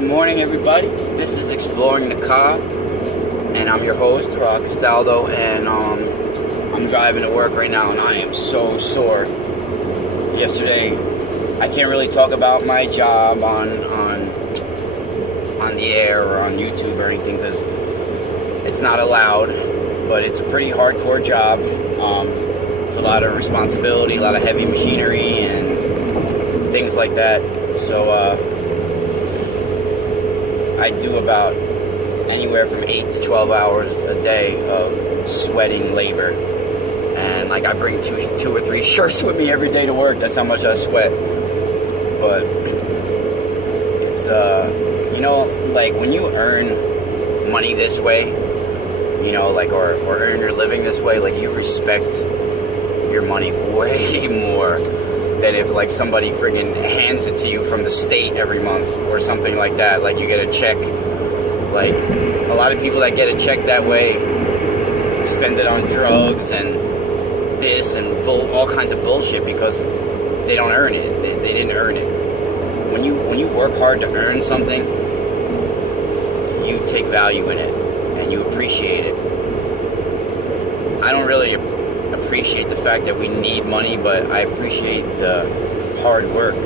Good morning, everybody. This is Exploring the Car, and I'm your host, Rock Castaldo, and I'm driving to work right now, and I am so sore. Yesterday, I can't really talk about my job on the air or on YouTube or anything because it's not allowed, but it's a pretty hardcore job. It's a lot of responsibility, a lot of heavy machinery, and things like that. So, I do about anywhere from 8 to 12 hours a day of sweating labor. And like I bring two or three shirts with me every day to work. That's how much I sweat. But it's, like when you earn money this way, or earn your living this way, like you respect your money way more than if like somebody friggin' hands it to you from the state every month or something like that. Like you get a check. Like a lot of people that get a check that way spend it on drugs and this and all kinds of bullshit because they don't earn it. They didn't earn it. When you work hard to earn something, you take value in it and you appreciate it. I don't really appreciate the fact that we need money, but I appreciate the hard work.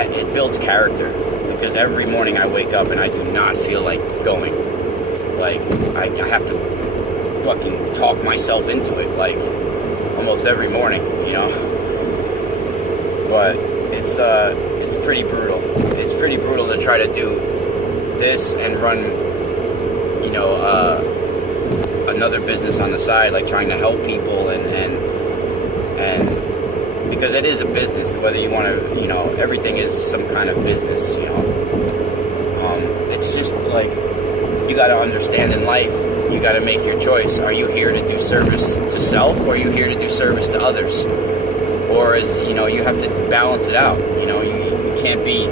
It builds character because every morning I wake up and I do not feel like going. Like I have to fucking talk myself into it, like almost every morning, But it's pretty brutal. It's pretty brutal to try to do this and run, another business on the side, like trying to help people and because it is a business, whether you want to, everything is some kind of business, it's just like, you got to understand in life, you got to make your choice. Are you here to do service to self, or are you here to do service to others? Or you have to balance it out, you can't be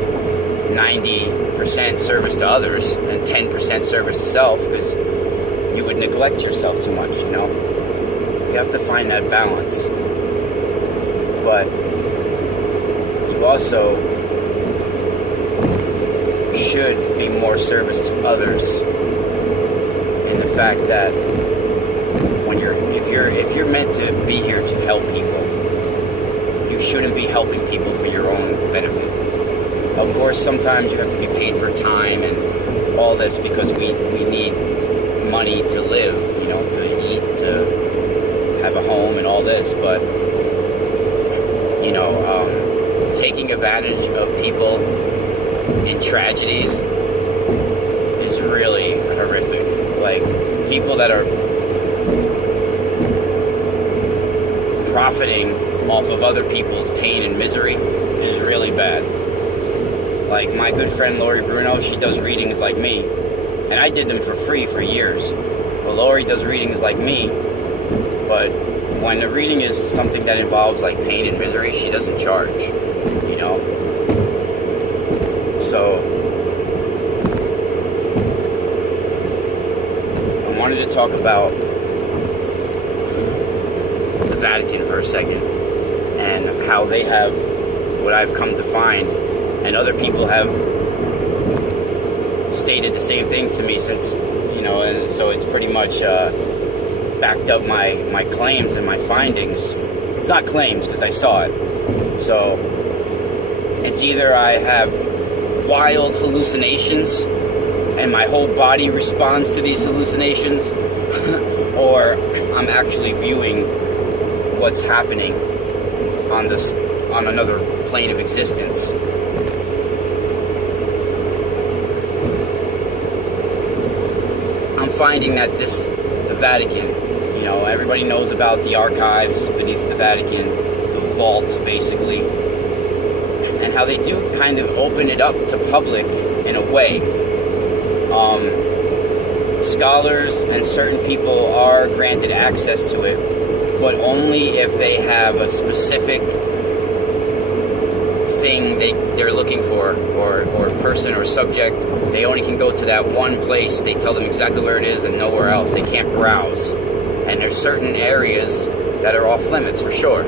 90% service to others and 10% service to self, because you would neglect yourself too much, You have to find that balance. But you also should be more service to others in the fact that if you're meant to be here to help people, you shouldn't be helping people for your own benefit. Of course, sometimes you have to be paid for time and all this because we need money to live, to eat, to have a home and all this, but taking advantage of people in tragedies is really horrific. Like, people that are profiting off of other people's pain and misery is really bad. Like, my good friend Lori Bruno, she does readings like me, and I did them for free for years. Well, Lori does readings like me, but when the reading is something that involves like pain and misery, she doesn't charge, So I wanted to talk about the Vatican for a second and how they have what I've come to find, and other people have stated the same thing to me since, and so it's pretty much backed up my claims and my findings. It's not claims because I saw it. So it's either I have wild hallucinations and my whole body responds to these hallucinations, or I'm actually viewing what's happening on another plane of existence. I'm finding that the Vatican, everybody knows about the archives beneath the Vatican, the vault, basically, and how they do kind of open it up to public in a way. Scholars and certain people are granted access to it, but only if they have a specific thing they're looking for, or person or subject. They only can go to that one place. They tell them exactly where it is and nowhere else. They can't browse. And there's certain areas that are off limits for sure.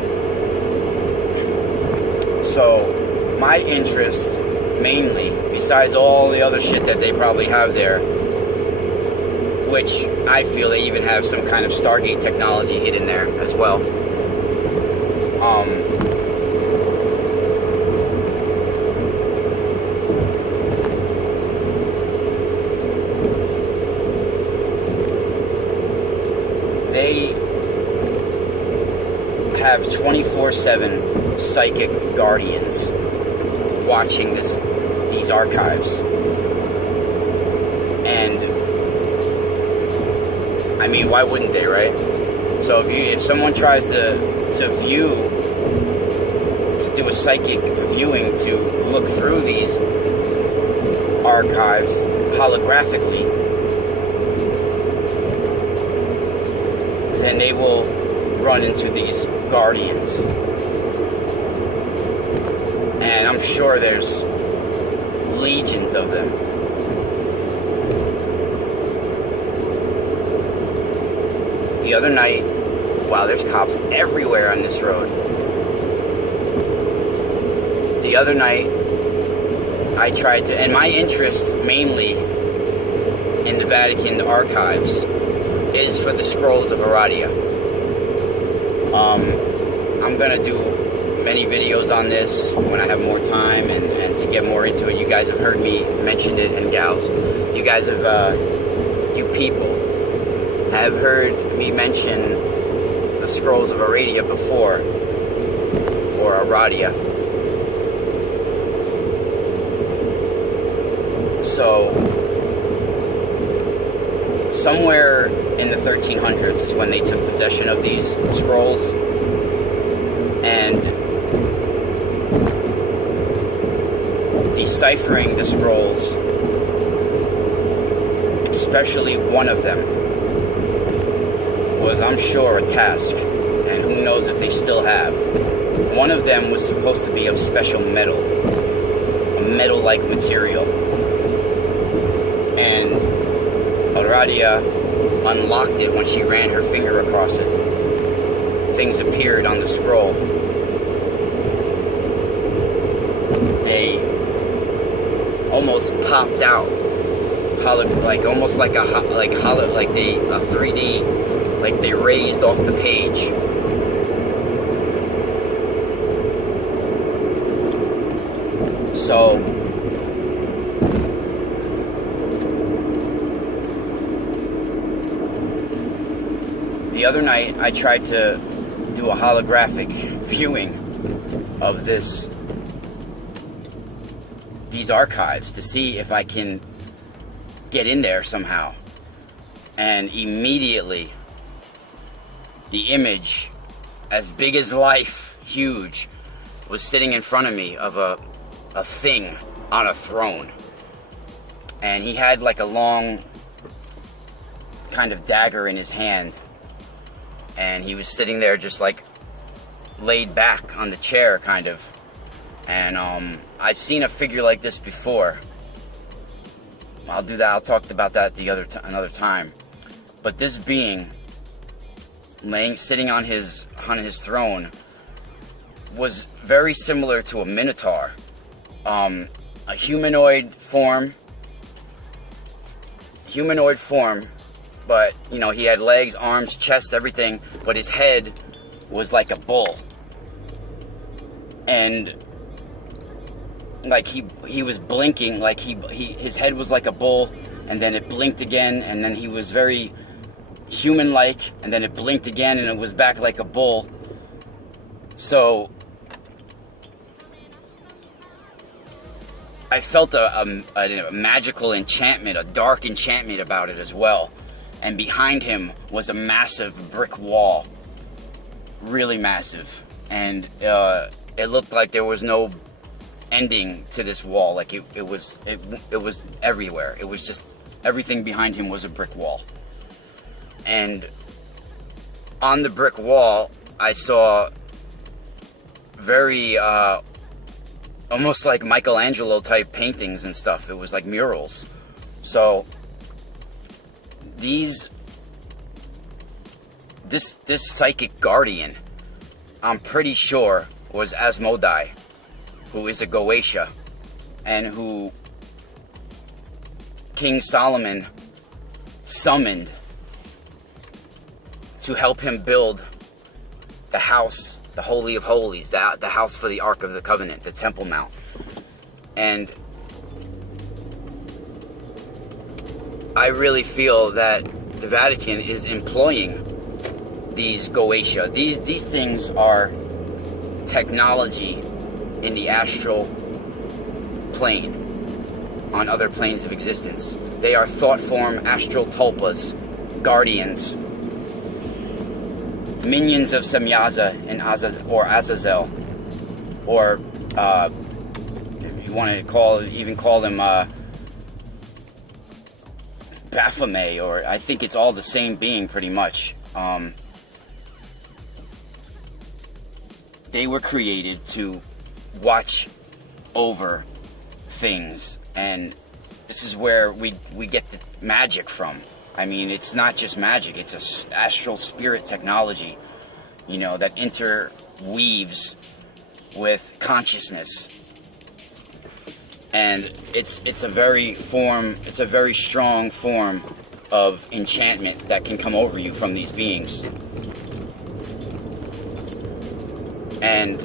So my interest mainly, besides all the other shit that they probably have there, which I feel they even have some kind of Stargate technology hidden there as well. They have 24/7 psychic guardians watching these archives. And I mean, why wouldn't they, right? So if someone tries to do a psychic viewing to look through these archives holographically, then they will run into these guardians. And I'm sure there's legions of them. The other night, wow, there's cops everywhere on this road. The other night, I tried to, and my interest mainly in the Vatican archives is for the scrolls of Aradia. I'm gonna do many videos on this when I have more time and to get more into it. You guys have heard me mention it, and gals, you guys have, you people have heard me mention the scrolls of Aradia before, or Aradia. So, somewhere in the 1300s is when they took possession of these scrolls, and deciphering the scrolls, especially one of them, was, I'm sure, a task, and who knows if they still have. One of them was supposed to be of special metal, a metal-like material, and Aradia unlocked it when she ran her finger across it. Things appeared on the scroll. They almost popped out, almost like a 3D, like they raised off the page. So the other night I tried to do a holographic viewing of these archives to see if I can get in there somehow, and immediately the image, as big as life, huge, was sitting in front of me of a thing on a throne, and he had like a long kind of dagger in his hand, and he was sitting there just like laid back on the chair kind of. And I've seen a figure like this before. I'll do that. I'll talk about that another time. But this being sitting on his throne was very similar to a minotaur, a humanoid form, but you know, he had legs, arms, chest, everything, but his head was like a bull, and like he was blinking, like his head was like a bull, and then it blinked again, and then he was very human-like, and then it blinked again, and it was back like a bull. So I felt a magical enchantment, a dark enchantment about it as well. And behind him was a massive brick wall, really massive, and it looked like there was no ending to this wall. Like it was everywhere. It was just everything behind him was a brick wall. And on the brick wall, I saw very almost like Michelangelo type paintings and stuff. It was like murals. So this psychic guardian, I'm pretty sure, was Asmodai, who is a Goetia, and who King Solomon summoned to help him build the house, the Holy of Holies, the house for the Ark of the Covenant, the Temple Mount. And I really feel that the Vatican is employing these Goetia. These things are technology in the astral plane, on other planes of existence. They are thought form astral tulpas, guardians, minions of Semyaza and Azazel, or if you want to even call them Baphomet, or I think it's all the same being pretty much. They were created to watch over things, and this is where we get the magic from. I mean, it's not just magic, it's a astral spirit technology, you know, that interweaves with consciousness. And it's a very strong form of enchantment that can come over you from these beings. And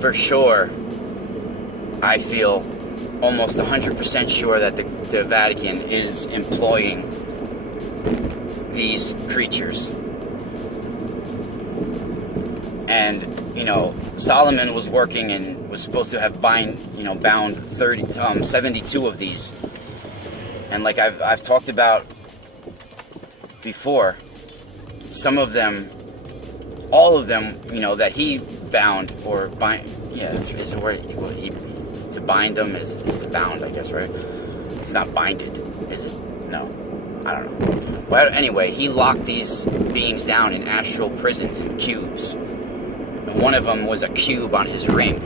for sure, I feel almost 100% sure that the Vatican is employing these creatures. And, you know, Solomon was working and was supposed to have bound 72 of these. And like I've talked about before, some of them, all of them, you know, that he bound or bind. Yeah, is the word. To bind them is to bound, I guess, right? It's not binded, is it? No, I don't know. Well, anyway, he locked these beings down in astral prisons and cubes. And one of them was a cube on his ring.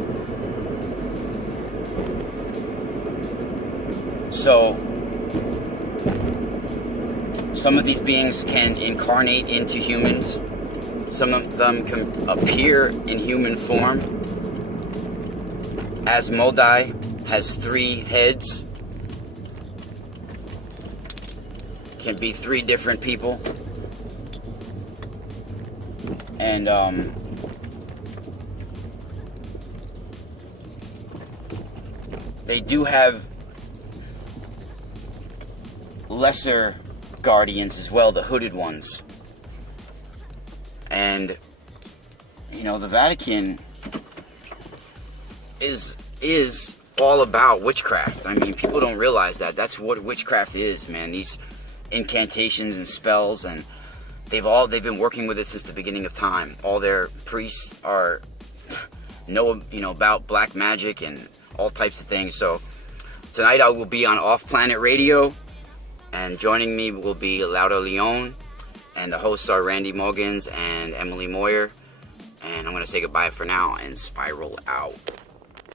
So some of these beings can incarnate into humans. Some of them can appear in human form. Asmodai has 3 heads. Can be 3 different people. And they do have lesser guardians as well, the hooded ones. And, you know, the Vatican is all about witchcraft. I mean, people don't realize that. That's what witchcraft is, man. These incantations and spells, and they've been working with it since the beginning of time. All their priests know about black magic and all types of things. So tonight I will be on Off-Planet Radio, and joining me will be Lauda Leon, and the hosts are Randy Morgans and Emily Moyer. And I'm going to say goodbye for now and spiral out.